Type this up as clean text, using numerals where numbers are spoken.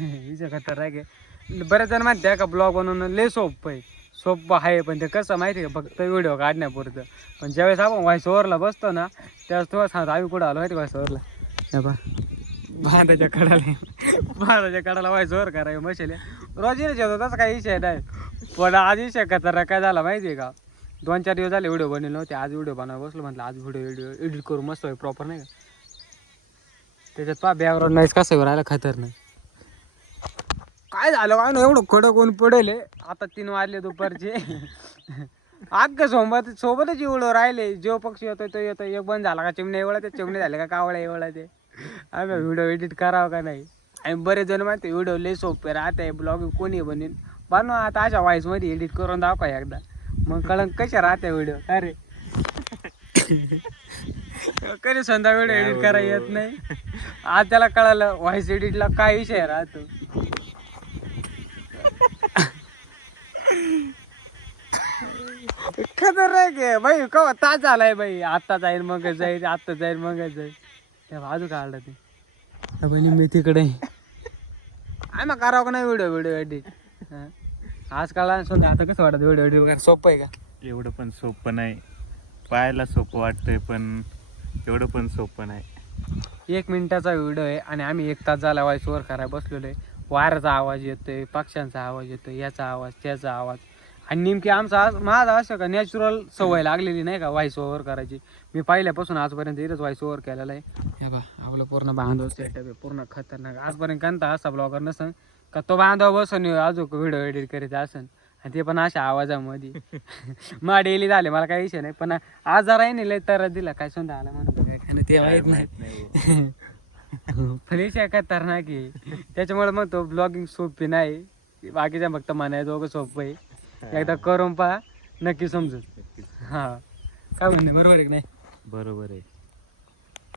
विषय खतरनाक आहे. बरेच जण माहिती आहे का ब्लॉग बनवणं लय सोपं आहे. सोपं आहे पण ते कसं माहिती आहे का फक्त व्हिडिओ काढण्यापुरतं. पण ज्यावेळेस आपण व्हॉइस ओव्हरला बसतो ना त्यावेळेस तुम्हाला सांगतो आम्ही कुठं आलो माहिती व्हॉइस ओव्हरला. हे बा बांधाच्या कडाला व्हॉइस ओव्हर करायला मशले रोज येणं येतो तसं काही विषय नाही. पण आज विषय खतरनाक काय झाला माहिती आहे का 2-4 दिवस झाले व्हिडिओ बनवले नव्हते. आज व्हिडिओ बनवायला बसलो म्हटलं आज व्हिडिओ एडिट करू मस्त प्रॉपर नाही का. त्याच्यात पहा बॅकग्राऊंड नाहीच कसं राहिला खतरनाक. काय झालं काय ना एवढं कडक ऊन पडेल आता 3 वाजले दुपारचे. अख्खं सोबतच एवढं राहिले. जो पक्षी येतोय तो येतो. एक बंद झाला का चिमण्या एवढा ते चिमणे झाले का कावळ्या एवढा ते आम्ही व्हिडिओ एडिट करावं का नाही. आणि बरेच जण माहिती व्हिडिओ लय सोपे राहते ब्लॉग कोणी बनेल बनवा आता अशा व्हॉइस मध्ये एडिट करून दाखवा एकदा मग कळण कशा राहते व्हिडिओ. अरे कधी संध्या व्हिडिओ एडिट करायला येत नाही. आज त्याला कळालं व्हॉइस एडिटला काय विषय राहतो. खतरनाक आहे भाई. कवा तास झालाय भाई. आत्ता जाईल मग जाईल आत्ता जाईल मग जाईल त्या बाजू काढलं ते बहिणी मी तिकडे आम्ही करावं का नाही व्हिडिओ एडिट. आजकाल आता कसं वाटतं व्हिडिओ एडिट वगैरे सोपं आहे का. एवढं पण सोपं नाही. पाहायला सोपं वाटतंय पण एवढं पण सोपं नाही. 1 मिनिटाचा व्हिडिओ आहे आणि आम्ही 1 तास झाला व्हॉइस ओव्हर करायला बसलेलो आहे. वाऱ्याचा आवाज येतोय पक्ष्यांचा आवाज येतोय याचा आवाज त्याचा आवाज. आणि नेमकी माझा असं का नॅचरल सवय लागलेली नाही का व्हॉइस ओव्हर करायची. मी पहिल्यापासून आजपर्यंत इथंच व्हॉइस ओव्हर केलेला आहे. हे बा आपलं पूर्ण बांधव सेटअप आहे पूर्ण खतरनाक. आजपर्यंत कोणता असा ब्लॉगर नसन का तो बांधव बसून अजून व्हिडिओ एडिट करायचा असन आणि ते पण अशा आवाजामध्ये. मग डेली झाले मला काही विषय नाही पण आज जरा नाही तर दिला काय सुद्धा आला म्हणून काय ते माहित नाही. पण विषय खतरनाक आहे त्याच्यामुळे मग तो ब्लॉगिंग सोपी नाही. बाकीच्या फक्त म्हणायचं दोघं सोपं आहे. एकदा करून पहा नक्की समजून. हा काय म्हणणे बरोबर आहे की नाही. बरोबर आहे.